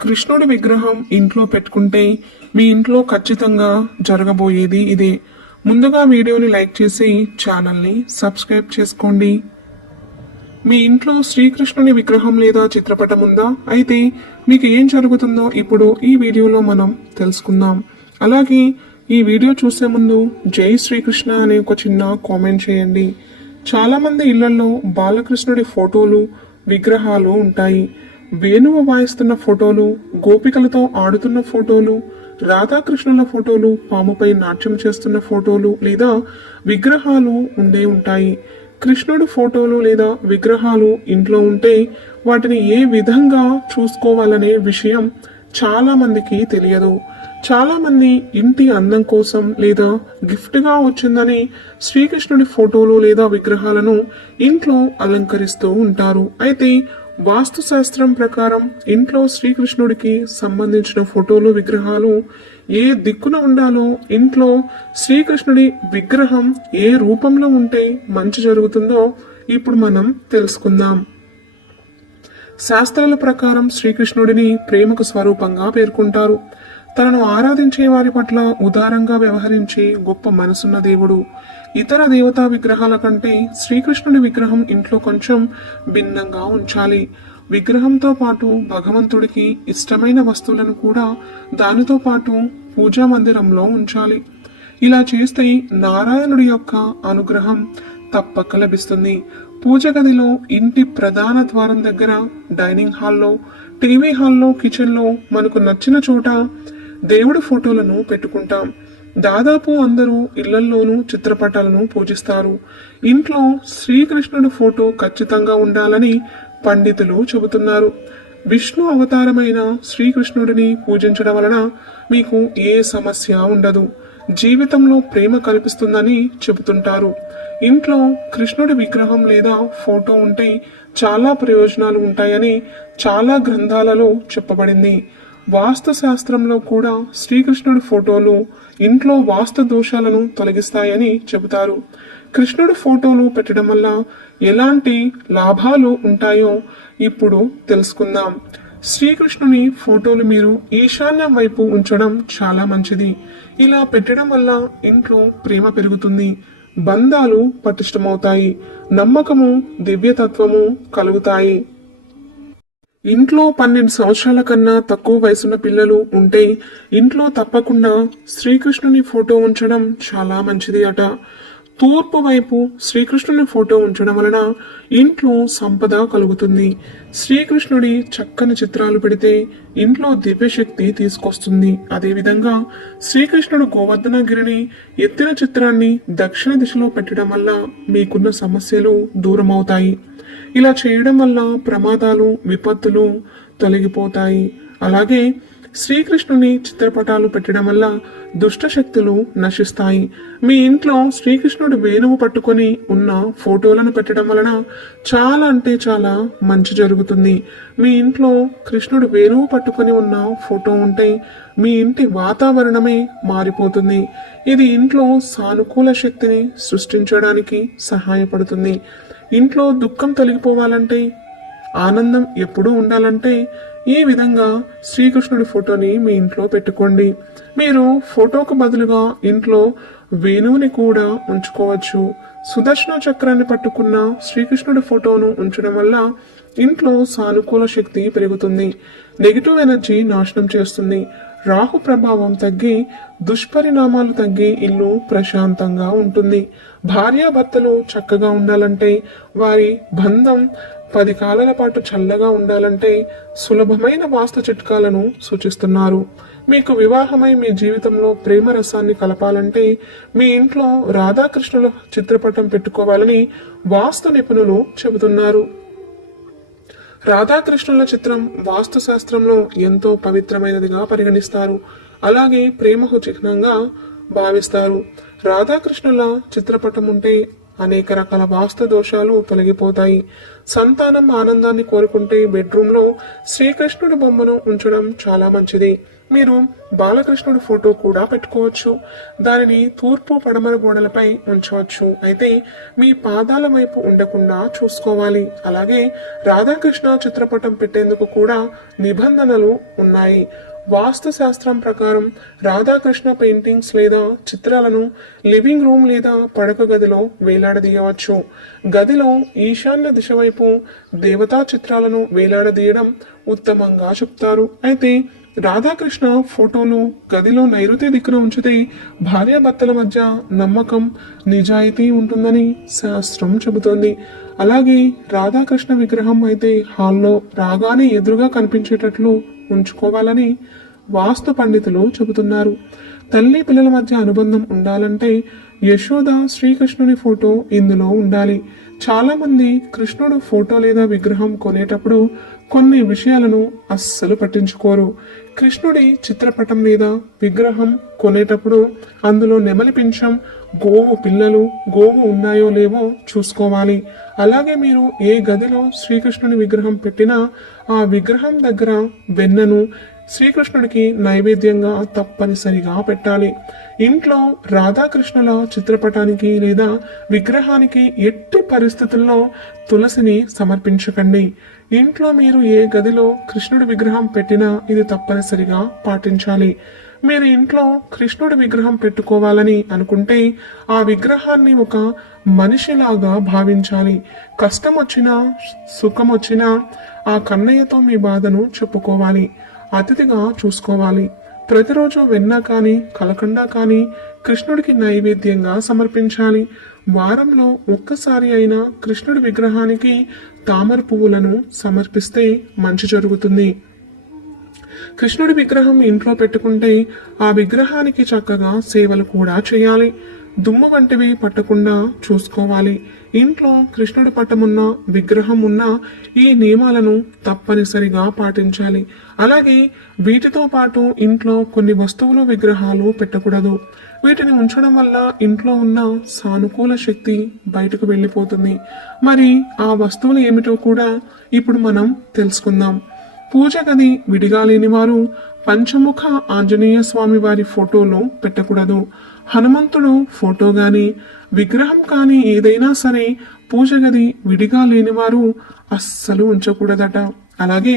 కృష్ణుడి విగ్రహం ఇంట్లో పెట్టుకుంటే మీ ఇంట్లో ఖచ్చితంగా జరగబోయేది ఇదే. ముందుగా వీడియోని లైక్ చేసి ఛానల్ని సబ్స్క్రైబ్ చేసుకోండి. మీ ఇంట్లో శ్రీకృష్ణుని విగ్రహం లేదా చిత్రపటం ఉందా? అయితే మీకు ఏం జరుగుతుందో ఇప్పుడు ఈ వీడియోలో మనం తెలుసుకుందాం. అలాగే ఈ వీడియో చూసే ముందు జై శ్రీకృష్ణ అనే ఒక చిన్న కామెంట్ చేయండి. చాలామంది ఇళ్ళలో బాలకృష్ణుడి ఫోటోలు విగ్రహాలు ఉంటాయి. వేణువు వాయిస్తున్న ఫోటోలు గోపికలతో ఆడుతున్న ఫోటోలు రాధాకృష్ణుల ఫోటోలు పాముపై నాట్యం చేస్తున్న ఫోటోలు లేదా విగ్రహాలు ఉండే ఉంటాయి. కృష్ణుడు ఫోటోలు లేదా విగ్రహాలు ఇంట్లో ఉంటే వాటిని ఏ విధంగా చూసుకోవాలనే విషయం చాలామందికి తెలియదు. చాలామంది ఇంటి అందం కోసం లేదా గిఫ్ట్గా వచ్చిందని శ్రీకృష్ణుడి ఫోటోలు లేదా విగ్రహాలను ఇంట్లో అలంకరిస్తూ ఉంటారు. అయితే వాస్తు శాస్త్రం ప్రకారం ఇంట్లో శ్రీకృష్ణుడికి సంబంధించిన ఫోటోలు విగ్రహాలు ఏ దిక్కున ఉండాలో ఇంట్లో శ్రీకృష్ణుడి విగ్రహం ఏ రూపంలో ఉంటే మంచి జరుగుతుందో ఇప్పుడు మనం తెలుసుకుందాం. శాస్త్రాల ప్రకారం శ్రీకృష్ణుడిని ప్రేమకు స్వరూపంగా పేర్కొంటారు. తనను ఆరాధించే వారి పట్ల ఉదారంగా వ్యవహరించే గొప్ప మనసున్న దేవుడు. ఇతర దేవతా విగ్రహాల కంటే శ్రీకృష్ణుడి విగ్రహం ఇంట్లో కొంచెం భిన్నంగా ఉంచాలి. విగ్రహంతో పాటు భగవంతుడికి ఇష్టమైన వస్తువులను కూడా దానితో పాటు పూజా మందిరంలో ఉంచాలి. ఇలా చేస్తే నారాయణుడి యొక్క అనుగ్రహం తప్పక లభిస్తుంది. పూజ గదిలో ఇంటి ప్రధాన ద్వారం దగ్గర డైనింగ్ హాల్లో టీవీ హాల్లో కిచెన్లో మనకు నచ్చిన చోట దేవుడి ఫోటోలను పెట్టుకుంటాం. దాదాపు అందరూ ఇళ్ళల్లోనూ చిత్రపటాలను పూజిస్తారు. ఇంట్లో శ్రీకృష్ణుడి ఫోటో ఖచ్చితంగా ఉండాలని పండితులు చెబుతున్నారు. విష్ణు అవతారమైన శ్రీకృష్ణుడిని పూజించడం వలన మీకు ఏ సమస్య ఉండదు. జీవితంలో ప్రేమ కల్పిస్తుందని చెబుతుంటారు. ఇంట్లో కృష్ణుడి విగ్రహం లేదా ఫోటో ఉంటే చాలా ప్రయోజనాలు ఉంటాయని చాలా గ్రంథాలలో చెప్పబడింది. వాస్తు శాస్త్రంలో కూడా శ్రీకృష్ణుడి ఫోటోలు ఇంట్లో వాస్తు దోషాలను తొలగిస్తాయని చెబుతారు. కృష్ణుడి ఫోటోలు పెట్టడం వల్ల ఎలాంటి లాభాలు ఉంటాయో ఇప్పుడు తెలుసుకుందాం. శ్రీకృష్ణుని ఫోటోలు మీరు ఈశాన్యం వైపు ఉంచడం చాలా మంచిది. ఇలా పెట్టడం వల్ల ఇంట్లో ప్రేమ పెరుగుతుంది. బంధాలు పటిష్టమవుతాయి. నమ్మకము దివ్యతత్వము కలుగుతాయి. ఇంట్లో పన్నెండు సంవత్సరాల కన్నా తక్కువ వయసున్న పిల్లలు ఉంటే ఇంట్లో తప్పకుండా శ్రీకృష్ణుని ఫోటో ఉంచడం చాలా మంచిది అట తూర్పు వైపు శ్రీకృష్ణుని ఫోటో ఉంచడం వలన ఇంట్లో సంపద కలుగుతుంది. శ్రీకృష్ణుడి చక్కని చిత్రాలు పెడితే ఇంట్లో దివ్యశక్తి తీసుకొస్తుంది. అదేవిధంగా శ్రీకృష్ణుడు గోవర్ధనగిరిని ఎత్తిన చిత్రాన్ని దక్షిణ దిశలో పెట్టడం వల్ల మీకున్న సమస్యలు దూరమవుతాయి. ఇలా చేయడం వల్ల ప్రమాదాలు విపత్తులు తొలగిపోతాయి. అలాగే శ్రీకృష్ణుని చిత్రపటాలు పెట్టడం వల్ల దుష్ట శక్తులు నశిస్తాయి. మీ ఇంట్లో శ్రీకృష్ణుడు వేణువు పట్టుకొని ఉన్న ఫోటోలను పెట్టడం వలన చాలా అంటే చాలా మంచి జరుగుతుంది. మీ ఇంట్లో కృష్ణుడు వేణువు పట్టుకొని ఉన్న ఫోటో ఉంటే మీ ఇంటి వాతావరణమే మారిపోతుంది. ఇది ఇంట్లో సానుకూల శక్తిని సృష్టించడానికి సహాయపడుతుంది. ఇంట్లో దుఃఖం తొలగిపోవాలంటే ఆనందం ఎప్పుడూ ఉండాలంటే ఈ విధంగా శ్రీకృష్ణుడి ఫోటోని మీ ఇంట్లో పెట్టుకోండి. మీరు ఫోటోకు బదులుగా ఇంట్లో వేణువుని కూడా ఉంచుకోవచ్చు. సుదర్శన చక్రాన్ని పట్టుకున్న శ్రీకృష్ణుడి ఫోటోను ఉంచడం వల్ల ఇంట్లో సానుకూల శక్తి పెరుగుతుంది. నెగిటివ్ ఎనర్జీ నాశనం చేస్తుంది. రాహు ప్రభావం తగ్గి దుష్పరిణామాలు తగ్గి ఇల్లు ప్రశాంతంగా ఉంటుంది. భార్యాభర్తలు చక్కగా ఉండాలంటే వారి బంధం పది కాలాల పాటు చల్లగా ఉండాలంటే సులభమైన వాస్తు చిట్కాలను సూచిస్తున్నారు. మీకు వివాహమై మీ జీవితంలో ప్రేమ రసాన్ని కలపాలంటే మీ ఇంట్లో రాధాకృష్ణుల చిత్రపటం పెట్టుకోవాలని వాస్తు నిపుణులు చెబుతున్నారు. రాధాకృష్ణుల చిత్రం వాస్తు శాస్త్రంలో ఎంతో పవిత్రమైనదిగా పరిగణిస్తారు. అలాగే ప్రేమకు చిహ్నంగా భావిస్తారు. రాధాకృష్ణుల చిత్రపటం ఉంటే అనేక రకాల వాస్తు దోషాలు తొలగిపోతాయి. సంతానం ఆనందాన్ని కోరుకుంటే బెడ్రూమ్లో శ్రీకృష్ణుడి బొమ్మను ఉంచడం చాలా మంచిది. మీరు బాలకృష్ణుడి ఫోటో కూడా పెట్టుకోవచ్చు. దానిని తూర్పు పడమర గోడలపై ఉంచవచ్చు. అయితే మీ పాదాల వైపు ఉండకుండా చూసుకోవాలి. అలాగే రాధాకృష్ణ చిత్రపటం పెట్టేందుకు కూడా నిబంధనలు ఉన్నాయి. వాస్తు శాస్త్రం ప్రకారం రాధాకృష్ణ పెయింటింగ్స్ లేదా చిత్రాలను లివింగ్ రూమ్ లేదా పడక గదిలో వేలాడదీయవచ్చు. గదిలో ఈశాన్య దిశ వైపు దేవతా చిత్రాలను వేలాడదీయడం ఉత్తమంగా చెప్తారు. అయితే రాధాకృష్ణ ఫోటోలు గదిలో నైరుతి దిక్కున ఉంచితే భార్యాభర్తల మధ్య నమ్మకం నిజాయితీ ఉంటుందని శాస్త్రం చెబుతోంది. అలాగే రాధాకృష్ణ విగ్రహం అయితే హాల్లో రాగానే ఎదురుగా కనిపించేటట్లు ఉంచుకోవాలని వాస్తు పండితులు చెబుతున్నారు. తల్లి పిల్లల మధ్య అనుబంధం ఉండాలంటే యశోద శ్రీకృష్ణుని ఫోటో ఇందులో ఉండాలి. చాలామంది కృష్ణుడు ఫోటో లేదా విగ్రహం కొనేటప్పుడు కొన్ని విషయాలను అస్సలు పట్టించుకోరు. కృష్ణుడి చిత్రపటం లేదా విగ్రహం కొనేటప్పుడు అందులో నెమలి పింఛం గోవు పిల్లలు గోవు ఉన్నాయో లేవో చూసుకోవాలి. అలాగే మీరు ఏ గదిలో శ్రీకృష్ణుని విగ్రహం పెట్టినా ఆ విగ్రహం దగ్గర వెన్నను శ్రీకృష్ణుడికి నైవేద్యంగా తప్పనిసరిగా పెట్టాలి. ఇంట్లో రాధాకృష్ణుల చిత్రపటానికి లేదా విగ్రహానికి ఎట్టి పరిస్థితుల్లో తులసిని సమర్పించకండి. ఇంట్లో మీరు ఏ గదిలో కృష్ణుడి విగ్రహం పెట్టినా ఇది తప్పనిసరిగా పాటించాలి. మీరు ఇంట్లో కృష్ణుడి విగ్రహం పెట్టుకోవాలని అనుకుంటే ఆ విగ్రహాన్ని ఒక మనిషిలాగా భావించాలి. కష్టం వచ్చినా సుఖం వచ్చినా ఆ కన్నయ్యతో మీ బాధను చెప్పుకోవాలి. అతిథిగా చూసుకోవాలి. ప్రతిరోజు వెన్న కానీ కలకండ కానీ కృష్ణుడికి నైవేద్యంగా సమర్పించాలి. వారంలో ఒక్కసారి అయినా కృష్ణుడి విగ్రహానికి తామర పువ్వులను సమర్పిస్తే మంచి జరుగుతుంది. కృష్ణుడి విగ్రహం ఇంట్లో పెట్టుకుంటే ఆ విగ్రహానికి చక్కగా సేవలు కూడా చేయాలి. దుమ్ము వంటివి పట్టకుండా చూసుకోవాలి. ఇంట్లో కృష్ణుడి పట్టమున్న విగ్రహం ఉన్న ఈ నియమాలను తప్పనిసరిగా పాటించాలి. అలాగే వీటితో పాటు ఇంట్లో కొన్ని వస్తువులు విగ్రహాలు పెట్టకూడదు. వీటిని ఉంచడం వల్ల ఇంట్లో ఉన్న సానుకూల శక్తి బయటకు వెళ్ళిపోతుంది. మరి ఆ వస్తువులు ఏమిటో కూడా ఇప్పుడు మనం తెలుసుకుందాం. పూజ గది విడిగా లేని వారు పంచముఖ ఆంజనేయ స్వామి వారి ఫోటోలో పెట్టకూడదు. హనుమంతుడు ఫోటో గాని విగ్రహం కానీ ఏదైనా సరే పూజ గది విడిగా లేని వారు అస్సలు ఉంచకూడదట. అలాగే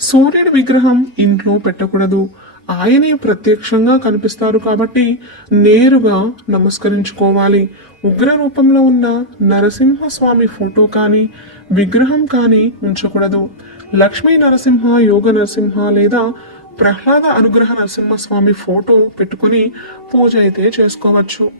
సూర్యుడి విగ్రహం ఇంట్లో పెట్టకూడదు. ఆయనే ప్రత్యక్షంగా కనిపిస్తారు కాబట్టి నేరుగా నమస్కరించుకోవాలి. ఉగ్ర రూపంలో ఉన్న నరసింహస్వామి ఫోటో కానీ విగ్రహం కానీ ఉంచకూడదు. లక్ష్మీ నరసింహ యోగ నరసింహ లేదా ప్రహ్లాద అనుగ్రహ నరసింహస్వామి ఫోటో పెట్టుకుని పూజ అయితే చేసుకోవచ్చు.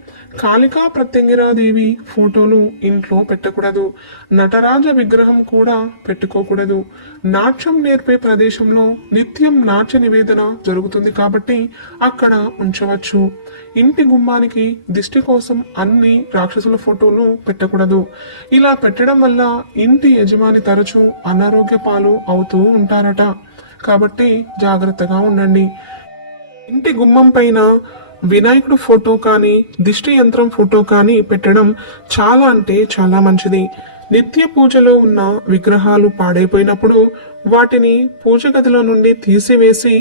కాళికా ప్రత్యంగిరాదేవి ఫోటోలు ఇంట్లో పెట్టకూడదు. నటరాజ విగ్రహం కూడా పెట్టుకోకూడదు. నాట్యం నేర్పే ప్రదేశంలో నిత్యం నాట్య నివేదన జరుగుతుంది కాబట్టి అక్కడ ఉంచవచ్చు. ఇంటి గుమ్మానికి దిష్టి కోసం అన్ని రాక్షసుల ఫోటోలు పెట్టకూడదు. ఇలా పెట్టడం వల్ల ఇంటి యజమాని తరచూ అనారోగ్య పాలు అవుతూ ఉంటారట. కాబట్టి జాగ్రత్తగా ఉండండి. ఇంటి గుమ్మం పైన వినాయకుడు ఫోటో కానీ దిష్టి యంత్రం ఫోటో కానీ పెట్టడం చాలా అంటే చాలా మంచిది. నిత్య పూజలో ఉన్న విగ్రహాలు పాడైపోయినప్పుడు వాటిని పూజ గదిలో నుండి తీసివేసి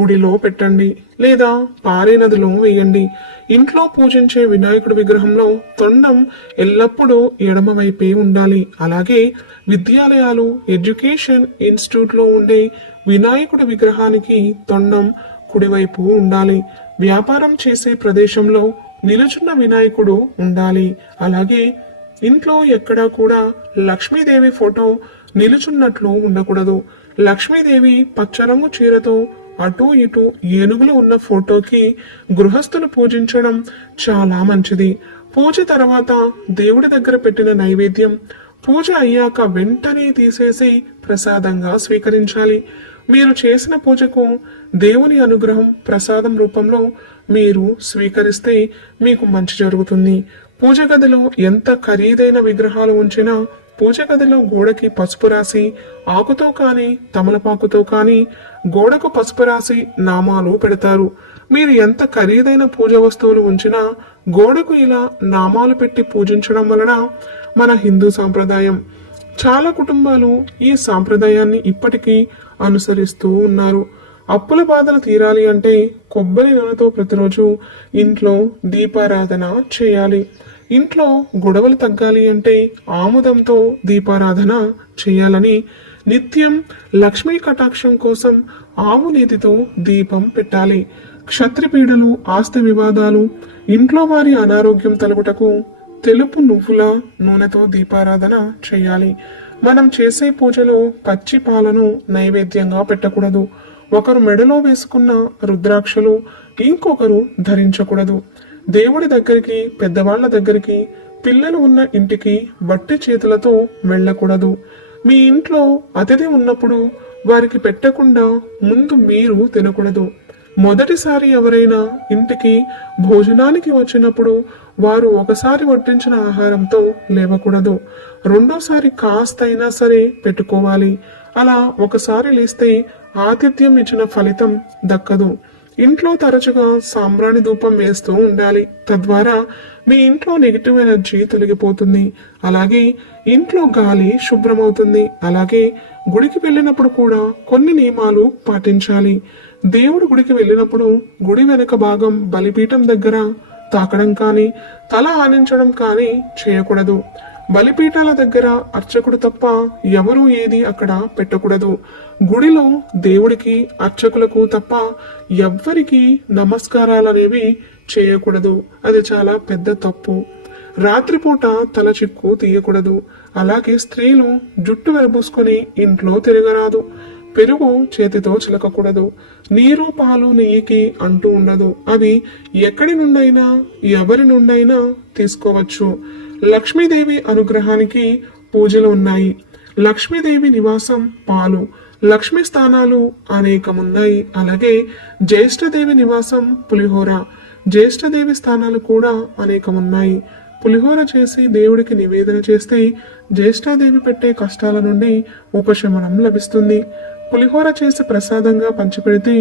గుడిలో పెట్టండి లేదా పారే నదిలో వేయండి. ఇంట్లో పూజించే వినాయకుడి విగ్రహంలో తొండం ఎల్లప్పుడూ ఎడమవైపే ఉండాలి. అలాగే విద్యాలయాలు ఎడ్యుకేషన్ ఇన్స్టిట్యూట్లో ఉండే వినాయకుడి విగ్రహానికి తొండం కుడివైపు ఉండాలి. వ్యాపారం చేసే ప్రదేశంలో నిలుచున్న వినాయకుడు ఉండాలి. అలాగే ఇంట్లో ఎక్కడా కూడా లక్ష్మీదేవి ఫోటో నిలుచున్నట్లు ఉండకూడదు. లక్ష్మీదేవి పచ్చరంగు చీరతో అటు ఇటు ఏనుగులు ఉన్న ఫోటోకి గృహస్థులు పూజించడం చాలా మంచిది. పూజ తర్వాత దేవుడి దగ్గర పెట్టిన నైవేద్యం పూజ అయ్యాక వెంటనే తీసేసి ప్రసాదంగా స్వీకరించాలి. మీరు చేసిన పూజకు దేవుని అనుగ్రహం ప్రసాదం రూపంలో మీరు స్వీకరిస్తే మీకు మంచి జరుగుతుంది. పూజ గదిలో ఎంత ఖరీదైన విగ్రహాలు ఉంచినా పూజ గదిలో గోడకి పసుపు రాసి ఆకుతో కానీ తమలపాకుతో కానీ గోడకు పసుపు రాసి నామాలు పెడతారు. మీరు ఎంత ఖరీదైన పూజ వస్తువులు ఉంచినా గోడకు ఇలా నామాలు పెట్టి పూజించడం వలన మన హిందూ సాంప్రదాయం చాలా కుటుంబాలు ఈ సాంప్రదాయాన్ని ఇప్పటికీ అనుసరిస్తూ ఉన్నారు. అప్పుల బాధలు తీరాలి అంటే కొబ్బరి నూనెతో ప్రతిరోజు ఇంట్లో దీపారాధన చేయాలి. ఇంట్లో గొడవలు తగ్గాలి అంటే ఆముదంతో దీపారాధన చేయాలని నిత్యం లక్ష్మీ కటాక్షం కోసం ఆవు నీతితో దీపం పెట్టాలి. క్షత్రిపీడలు ఆస్తి వివాదాలు ఇంట్లో వారి అనారోగ్యం తలుగుటకు తెలుపు నువ్వుల నూనెతో దీపారాధన చేయాలి. మనం చేసే పూజలో పచ్చి పాలను నైవేద్యంగా పెట్టకూడదు. ఒకరు మెడలో వేసుకున్న రుద్రాక్షలు ఇంకొకరు ధరించకూడదు. దేవుడి దగ్గరికి పెద్దవాళ్ళ దగ్గరికి పిల్లలు ఉన్న ఇంటికి బట్టి చేతులతో వెళ్ళకూడదు. మీ ఇంట్లో అతిథి ఉన్నప్పుడు వారికి పెట్టకుండా ముందు మీరు తినకూడదు. మొదటిసారి ఎవరైనా ఇంటికి భోజనానికి వచ్చినప్పుడు వారు ఒకసారి వడ్డించిన ఆహారంతో లేవకూడదు. రెండోసారి కాస్తైనా సరే పెట్టుకోవాలి. అలా ఒకసారి లేస్తే ఆతిథ్యం ఇచ్చిన ఫలితం దక్కదు. ఇంట్లో తరచుగా సాంబ్రాణి ధూపం వేస్తూ ఉండాలి. తద్వారా మీ ఇంట్లో నెగిటివ్ ఎనర్జీ తొలగిపోతుంది. అలాగే ఇంట్లో గాలి శుభ్రమవుతుంది. అలాగే గుడికి వెళ్ళినప్పుడు కూడా కొన్ని నియమాలు పాటించాలి. దేవుడు గుడికి వెళ్ళినప్పుడు గుడి వెనుక భాగం బలిపీఠం దగ్గర తాకడం కానీ తల ఆనించడం కానీ చేయకూడదు. బలిపీఠాల దగ్గర అర్చకుడు తప్ప ఎవరు ఏది అక్కడ పెట్టకూడదు. గుడిలో దేవుడికి అర్చకులకు తప్ప ఎవ్వరికి నమస్కారాలు అనేవి చేయకూడదు. అది చాలా పెద్ద తప్పు. రాత్రిపూట తల చిక్కు తీయకూడదు. అలాగే స్త్రీలు జుట్టు వెరబూసుకొని ఇంట్లో తిరగరాదు. పెరుగు చేతితో చిలకకూడదు. నీరు పాలు నెయ్యికి అంటూ ఉండదు. అవి ఎక్కడి నుండైనా ఎవరి నుండైనా తీసుకోవచ్చు. లక్ష్మీదేవి అనుగ్రహానికి పూజలు ఉన్నాయి. లక్ష్మీదేవి నివాసం పాలు లక్ష్మీ స్థానాలు అనేకమున్నాయి. అలాగే జ్యేష్ఠదేవి నివాసం పులిహోర జ్యేష్ఠదేవి స్థానాలు కూడా అనేకమున్నాయి. పులిహోర చేసి దేవుడికి నివేదన చేస్తే జ్యేష్ఠాదేవి పెట్టే కష్టాల నుండి ఉపశమనం లభిస్తుంది. పులిహోర చేసి ప్రసాదంగా పంచిపెడితే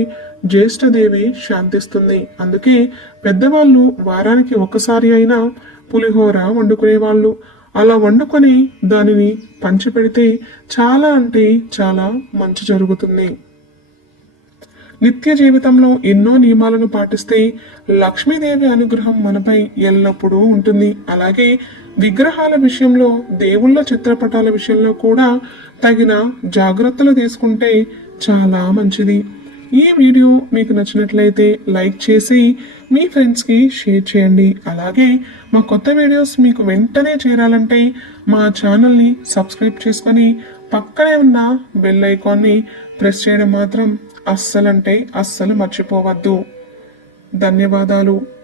జ్యేష్ఠదేవి శాంతిస్తుంది. అందుకే పెద్దవాళ్ళు వారానికి ఒక్కసారి అయినా పులిహోర వండుకునేవాళ్ళు. అలా వండుకొని దానిని పంచిపెడితే చాలా అంటే చాలా మంచి జరుగుతుంది. నిత్య జీవితంలో ఎన్నో నియమాలను పాటిస్తే లక్ష్మీదేవి అనుగ్రహం మనపై ఎల్లప్పుడూ ఉంటుంది. అలాగే విగ్రహాల విషయంలో దేవుళ్ళ చిత్రపటాల విషయంలో కూడా తగిన జాగ్రత్తలు తీసుకుంటే చాలా మంచిది. ఈ వీడియో మీకు నచ్చినట్లయితే లైక్ చేసి మీ ఫ్రెండ్స్కి షేర్ చేయండి. అలాగే మా కొత్త వీడియోస్ మీకు వెంటనే చేరాలంటే మా ఛానల్ని సబ్స్క్రైబ్ చేసుకొని పక్కనే ఉన్న బెల్ ఐకాన్ని ప్రెస్ చేయడం మాత్రం అస్సలంటే అస్సలు మర్చిపోవద్దు. ధన్యవాదాలు.